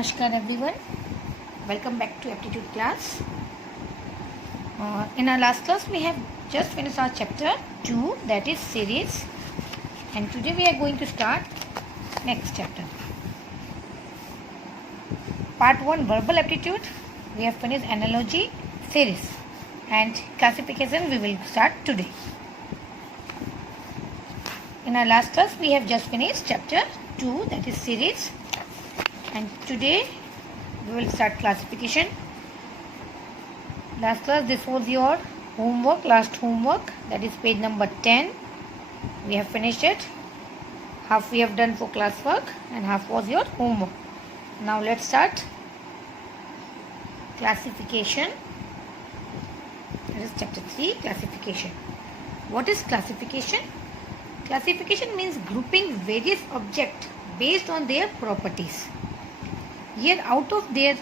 Namaskar everyone. Welcome back to aptitude class. In our last class we have just finished our chapter 2, that is series, and today we are going to start next chapter. Part 1 verbal aptitude, we have finished analogy, series, and classification we will start today. In our last class we have just finished chapter 2, that is series, and today we will start classification. Last class this was your homework, last homework, that is page number 10. We have finished it. Half we have done for classwork and half was your homework. Now let's start classification. That is chapter 3, classification. What is classification? Classification means grouping various objects based on their properties. Here out of their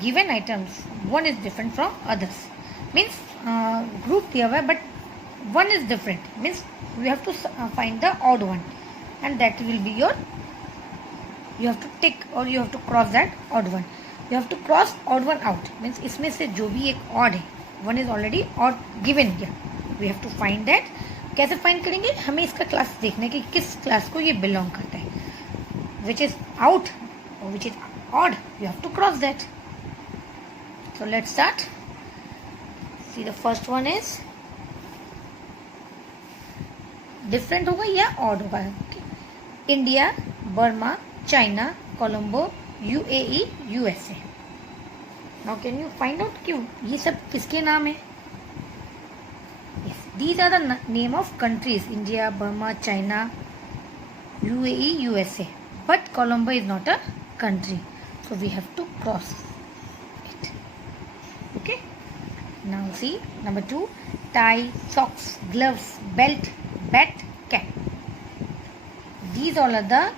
given items, one is different from others. Means group दिया हुआ है but one is different. Means we have to find the odd one, and that will be your, you have to tick or you have to cross that odd one. You have to cross odd one out. Means इसमें से जो भी एक odd है, one is already odd given here. We have to find that. कैसे find करेंगे? हमें इसका क्लास देखना है कि किस क्लास को ये belong करता है. Which is out or which is odd, you have to cross that. So let's start. See, the first one is different होगा या odd होगा. India, Burma, China, Colombo, UAE, USA. Now can you find out कि ये सब किसके नाम है? Yes, these are the name of countries: India, Burma, China, UAE, USA. But Colombo is not a country, so we have to cross it. Okay. Now see number 2: tie, socks, gloves, belt, bat, cap. These all are the.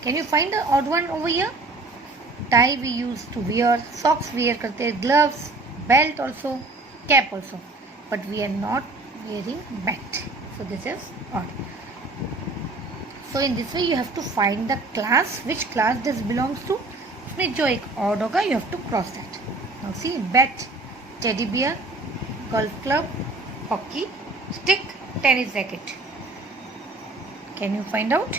Can you find the odd one over here? Tie we use to wear, socks wear करते हैं, gloves, belt also, cap also, but we are not wearing bat. So this is odd. So in this way you have to find the class, which class this belongs to. इसमें जो एक odd होगा you have to cross that. Now see, bat, teddy bear, golf club, hockey stick, tennis racket. Can you find out?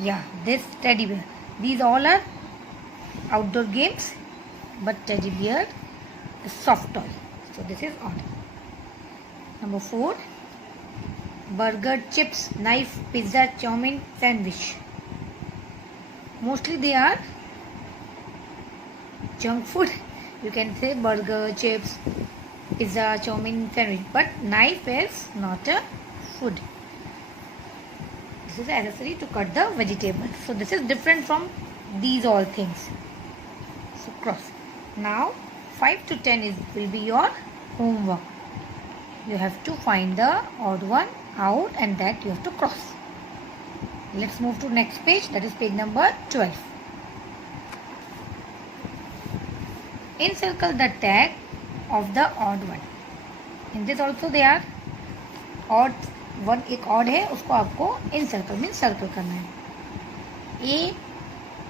Yeah, this teddy bear. These all are outdoor games, but teddy bear is soft toy. So this is odd. Number 4: burger, chips, knife, pizza, chowmein, sandwich. Mostly they are junk food. You can say burger, chips, pizza, chowmein, sandwich. But knife is not a food. This is accessory to cut the vegetables. So this is different from these all things. So cross. Now 5 to 10 will be your homework. You have to find the odd one out, and that you have to cross. Let's move to next page, that is page number 12. Encircle the tag of the odd one. In this also they are odd one. एक odd है, उसको आपको encircle means circle करना है. A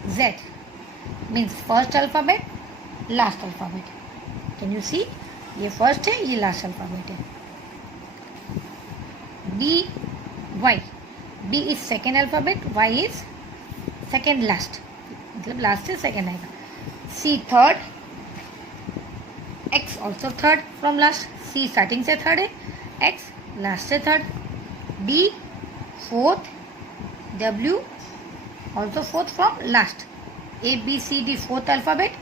Z means first alphabet, last alphabet. Can you see? ये first है, ये last alphabet है. B Y. B is second alphabet, Y is second last. मतलब last से second आएगा. C third, X also third from last. C starting से third है, X last से third. D fourth, W also fourth from last. A B C D fourth alphabet,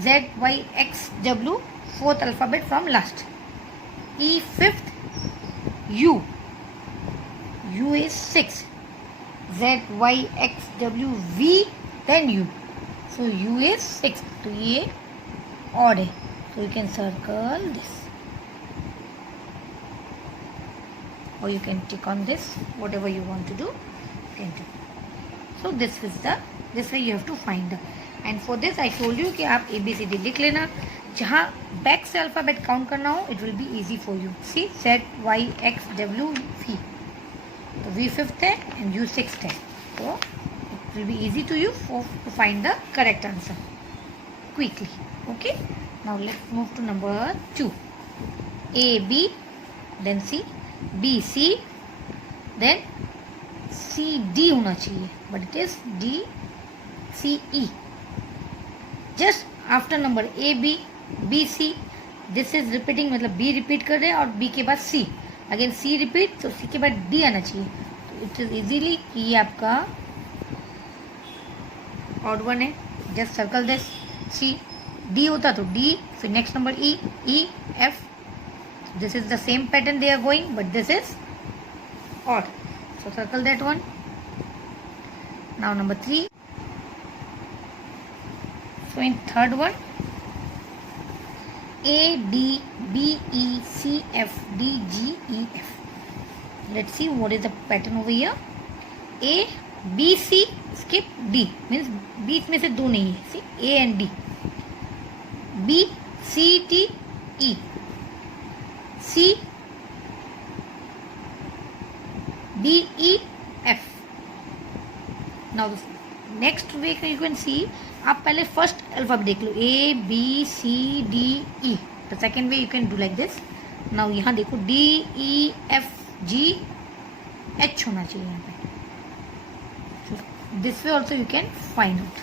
Z Y X W fourth alphabet from last. E fifth, U. U is 6. Z, Y, X, W, V, then U. So U is 6. तो ये odd है. So you can circle this. Or you can tick on this. Whatever you want to do, you can do. So this way you have to find the. And for this I told you कि आप ABCD लिख लेना. जहाँ back से alphabet count करना हो, it will be easy for you. See, Z, Y, X, W, V. तो V 5th है and U 6th है. So it will be easy to you to find the correct answer quickly. Okay, now let's move to number 2. A B, then C, B C, then C D होना चाहिए, but it is D C E. Just after number A B B C, this is repeating, मतलब B repeat कर रहे हैं और B के बाद C, again C repeat, तो C के बाद D आना चाहिए. तो इट इज इजीली कि ये आपका ऑड वन है. Just circle this. C D होता तो D, फिर next number E E F. This is the same pattern they are going, but this is odd. So circle that one. Now number 3. So in third one, A D B E C F D G E F. Let's see what is the pattern over here. A B C skip D, means बीच में से दो नहीं है. See A and D. B C T E. C D E F. Now next way you can see, आप पहले first alphabet देख लो. A B C D E. The second way you can do like this. Now यहाँ देखो D E F G H होना चाहिए यहाँ पे. This way also you can find out.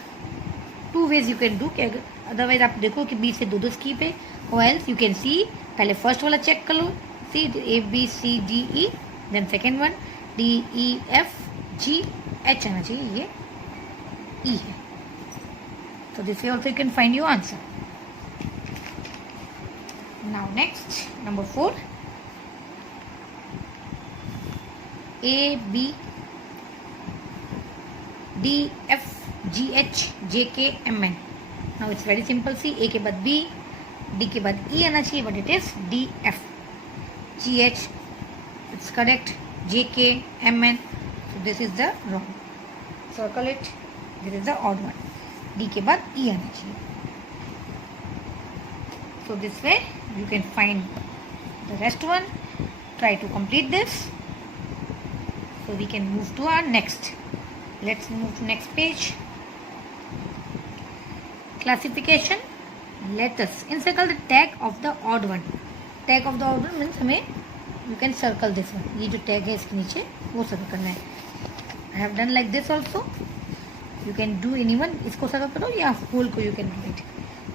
Two ways you can do. Otherwise आप देखो कि B से दो दो स्कीप है, or else you can see पहले फर्स्ट वाला चेक कर लो. See A B C D E, then second one D E F G H आना चाहिए. ये E है. So this way also you can find your answer. Now next, number 4. A B D F G H J K M N. Now it's very simple. See, A के बाद B, D के बाद E आना चाहिए, but it is D F G H. It's correct. J K M N. So this is the wrong. Circle it. This is the odd one. D के बाद E आना चाहिए. So this way you can find the rest one. Try to complete this. So we can move to our next. Let's move to next page. Classification. Let us encircle the tag of the odd one. Tag of the odd one means हमें you can circle this one. ये जो tag है इसके नीचे वो circle करना है. I have done like this also. You can do anyone. इसको circle करो या whole को you can do it.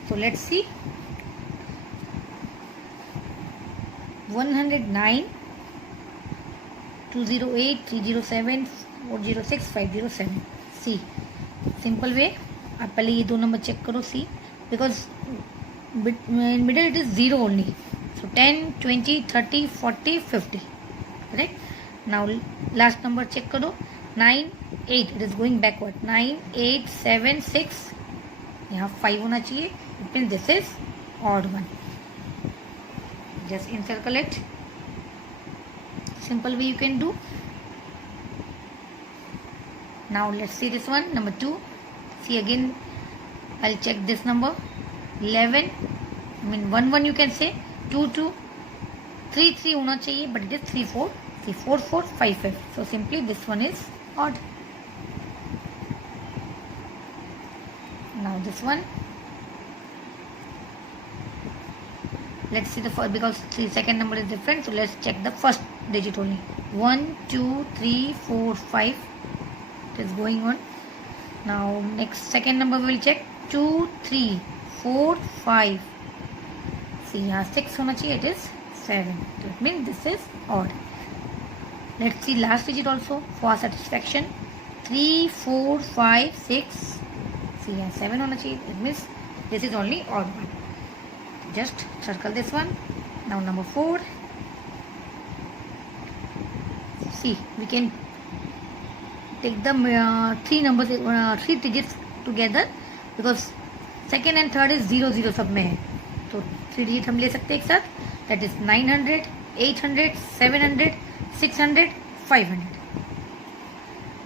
So let's see. 109, 208, 307, 406, 507. C. Simple way. आप पहले ये दो नंबर चेक करो. C. Because in middle it is 0 only. So 10, 20, 30, 40, 50. Correct? Now last number check करो. 9, 8. It is going backward. 9, 8, 7, 6. यहाँ 5 होना चाहिए. It means this is odd one. Just encircle it. Simple way you can do. Now let's see this one. Number 2. See again. I'll check this number. 11. I mean 1 1 you can say. 2 2. 3 3 होना चाहिए, but it is 3 4. 3 4 4 5 5. So simply this one is odd. Now this one. Let's see the first, because the second number is different. So let's check the first digit only. 1 2 3 4 5. It is going on. Now next second number we will check. 2 3 4 5. See यहाँ 6 होना चाहिए. It is 7. So it means this is odd. Let's see last digit also for our satisfaction. 3 4 5 6. See यहाँ 7 होना चाहिए. It means this is only odd one. Just circle this one. Now number 4. See, we can take the three numbers, three digits together, because second and third is 0 0 सब में है. तो 3 digit हम ले सकते हैं एक साथ. That is 900, 800, 700, 600, 500.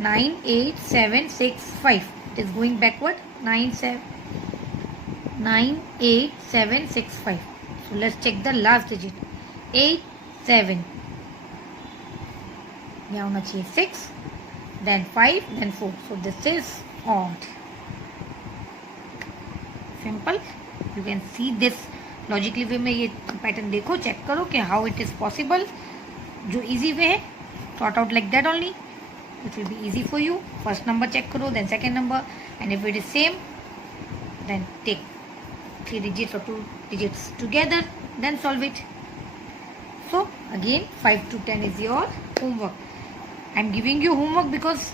9 8 7 6 5. It is going backward. 9 8 7 6 5. So let's check the last digit. 8 7. यहाँ होना चाहिए 6. then 5, then 4. So this is odd. Simple. You can see this logically way में ये pattern देखो, check करो कि how it is possible. जो easy way है, sort out like that only. It will be easy for you. First number check करो, then second number, and if it is same, then take 3 digits or 2 digits together, then solve it. So again 5 to 10 is your homework. I am giving you homework because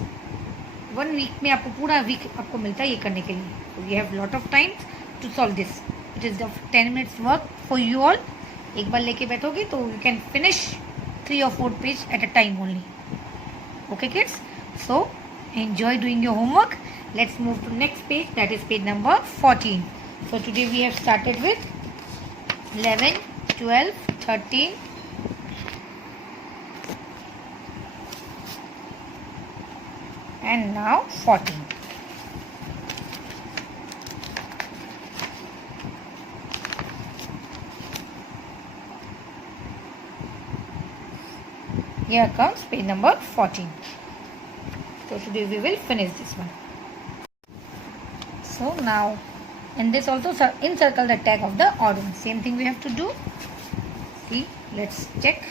1 week में आपको पूरा week आपको मिलता है ये करने के लिए. So you have lot of time to solve this. It is the 10 minutes work for you all. एक बार लेके बैठोगे तो you can finish 3 or 4 page at a time only. Okay kids? So enjoy doing your homework. Let's move to next page, that is page number 14. So today we have started with 11, 12, 13, and now 14. Here comes page number 14. So today we will finish this one. So now in this also encircle the tag of the odd one. Same thing we have to do. See, let's check.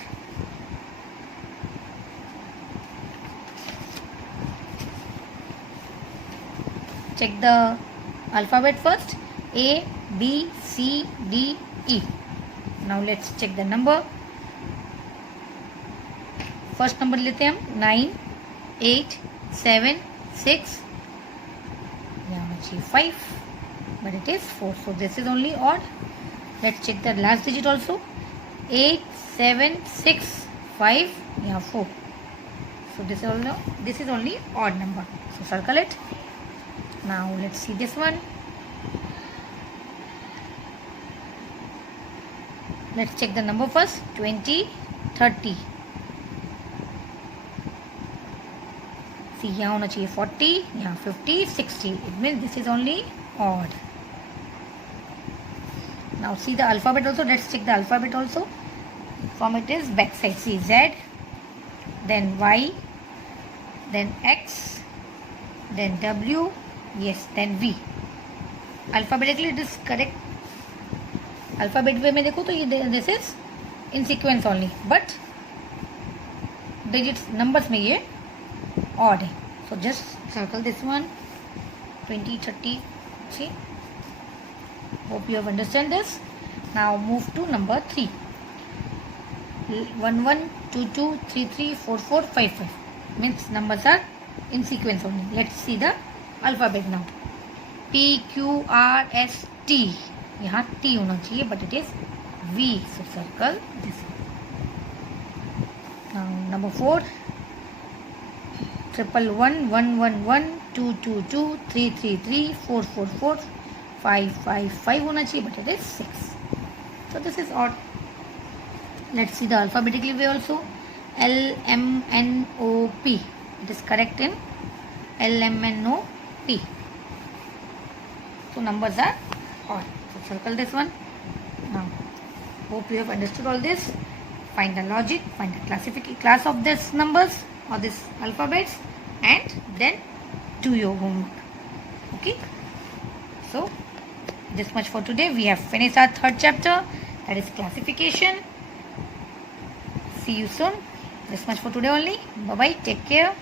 Check the alphabet first. A, B, C, D, E. Now let's check the number. First number लेते हैं हम 9, 8, 7, 6. यहाँ बची 5, but it is 4. So this is only odd. Let's check the last digit also. 8, 7, 6, 5. यहाँ 4. So this is only odd number. So circle it. Now let's see this one. Let's check the number first. 20, 30. See, यहाँ होना चाहिए 40, यहाँ 50, 60. It means this is only odd. Now see the alphabet also. Let's check the alphabet also. From it is back side. See Z, then Y, then X, then W, yes, then V. Alphabetically it is correct. Alphabet way में देखो तो ये this is in sequence only, but digits numbers में ये odd है. So just circle this one. 20, 30. See. Hope you have understand this. Now move to number 3. 1, 1, 2, 2, 3, 3, 4, 4, 5, 5. Means numbers are in sequence only. Let's see the alphabet now. P, Q, R, S, T. यहाँ T होना चाहिए, but it is V. So circle this one. Now number 4. 111, 111, 222, 333, 444, 555 होना चाहिए, but it is 6. So this is odd. Let's see the alphabetically way also. L, M, N, O, P. It is correct in L, M, N, O, P. So numbers are odd. So circle this one. Now, hope you have understood all this. Find the logic, find the class of these numbers or these alphabets, and then do your homework. Okay. So this much for today. We have finished our 3rd chapter, that is classification. See you soon. This much for today only. Bye bye. Take care.